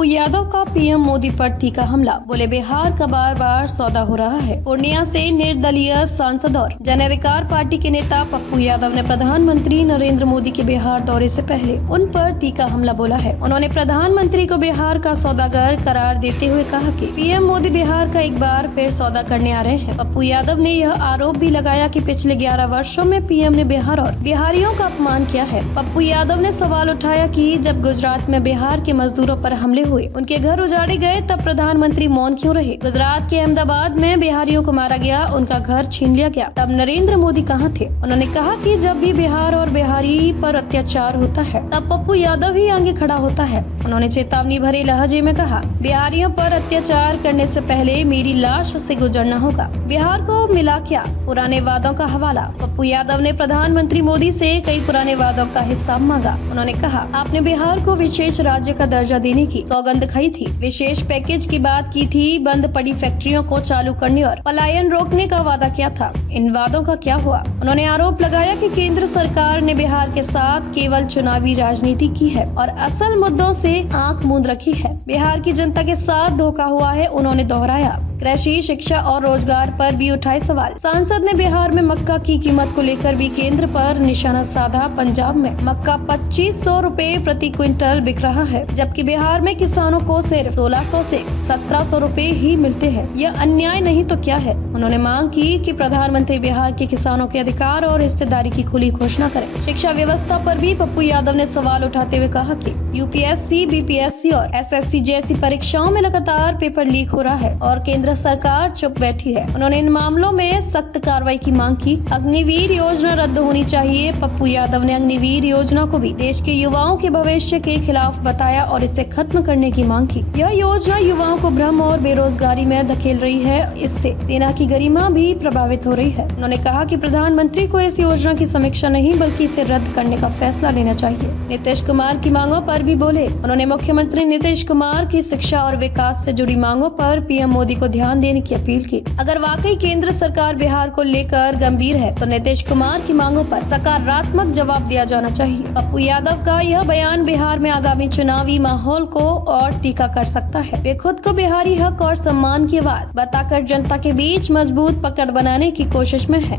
पप्पू यादव का पीएम मोदी पर तीखा हमला, बोले बिहार का बार बार सौदा हो रहा है। पूर्णिया से निर्दलीय सांसद और जन अधिकार पार्टी के नेता पप्पू यादव ने प्रधानमंत्री नरेंद्र मोदी के बिहार दौरे से पहले उन पर तीखा हमला बोला है। उन्होंने प्रधानमंत्री को बिहार का सौदागर करार देते हुए कहा कि पीएम मोदी बिहार का एक बार फिर सौदा करने आ रहे हैं। पप्पू यादव ने यह आरोप भी लगाया कि पिछले 11 वर्षों में पीएम ने बिहार और बिहारियों का अपमान किया है। पप्पू यादव ने सवाल उठाया कि जब गुजरात में बिहार के मजदूरों पर हमले हुए, उनके घर उजाड़े गए, तब प्रधानमंत्री मौन क्यों रहे? गुजरात के अहमदाबाद में बिहारियों को मारा गया, उनका घर छीन लिया गया, तब नरेंद्र मोदी कहाँ थे? उन्होंने कहा कि जब भी बिहार और बिहारी पर अत्याचार होता है, तब पप्पू यादव ही आगे खड़ा होता है। उन्होंने चेतावनी भरे लहजे में कहा, बिहारियों पर अत्याचार करने से पहले मेरी लाश से गुजरना होगा। बिहार को मिला क्या? पुराने वादों का हवाला। पप्पू यादव ने प्रधानमंत्री मोदी से कई पुराने वादों का हिसाब मांगा। उन्होंने कहा, आपने बिहार को विशेष राज्य का दर्जा देने की सौगंध खाई थी, विशेष पैकेज की बात की थी, बंद पड़ी फैक्ट्रियों को चालू करने और पलायन रोकने का वादा किया था। इन वादों का क्या हुआ? उन्होंने आरोप लगाया कि केंद्र सरकार ने बिहार के साथ केवल चुनावी राजनीति की है और असल मुद्दों से आंख मूंद रखी है। बिहार की जनता के साथ धोखा हुआ है। उन्होंने दोहराया, कृषि, शिक्षा और रोजगार पर भी उठाए सवाल। सांसद ने बिहार में मक्का की कीमत को लेकर भी केंद्र पर निशाना साधा। पंजाब में मक्का 2500 रुपए प्रति क्विंटल बिक रहा है, जबकि बिहार में किसानों को सिर्फ 1600 से 1700 रुपए ही मिलते हैं। यह अन्याय नहीं तो क्या है? उन्होंने मांग की कि प्रधानमंत्री बिहार के किसानों के अधिकार और हिस्सेदारी की खुली घोषणा करें। शिक्षा व्यवस्था पर भी पप्पू यादव ने सवाल उठाते हुए कहा कि यूपीएससी, बीपीएससी और एसएससी जैसी परीक्षाओं में लगातार पेपर लीक हो रहा है और केंद्र सरकार चुप बैठी है। उन्होंने इन मामलों में सख्त कार्रवाई की मांग की। अग्निवीर योजना रद्द होनी चाहिए। पप्पू यादव ने अग्निवीर योजना को भी देश के युवाओं के भविष्य के खिलाफ बताया और इसे खत्म करने की मांग की। यह योजना युवाओं को भ्रम और बेरोजगारी में धकेल रही है। इससे सेना की गरिमा भी प्रभावित हो रही है। उन्होंने कहा कि प्रधानमंत्री को इस योजना की समीक्षा नहीं बल्कि इसे रद्द करने का फैसला लेना चाहिए। नीतीश कुमार की मांगों पर भी बोले। उन्होंने मुख्यमंत्री नीतीश कुमार की शिक्षा और विकास से जुड़ी मांगों पर पीएम मोदी को ध्यान देने की अपील की। अगर वाकई केंद्र सरकार बिहार को लेकर गंभीर है तो नीतीश कुमार की मांगों पर सकारात्मक जवाब दिया जाना चाहिए। पप्पू यादव का यह बयान बिहार में आगामी चुनावी माहौल को और तीखा कर सकता है। वे खुद को बिहारी हक और सम्मान की आवाज बताकर जनता के बीच मजबूत पकड़ बनाने की कोशिश में है।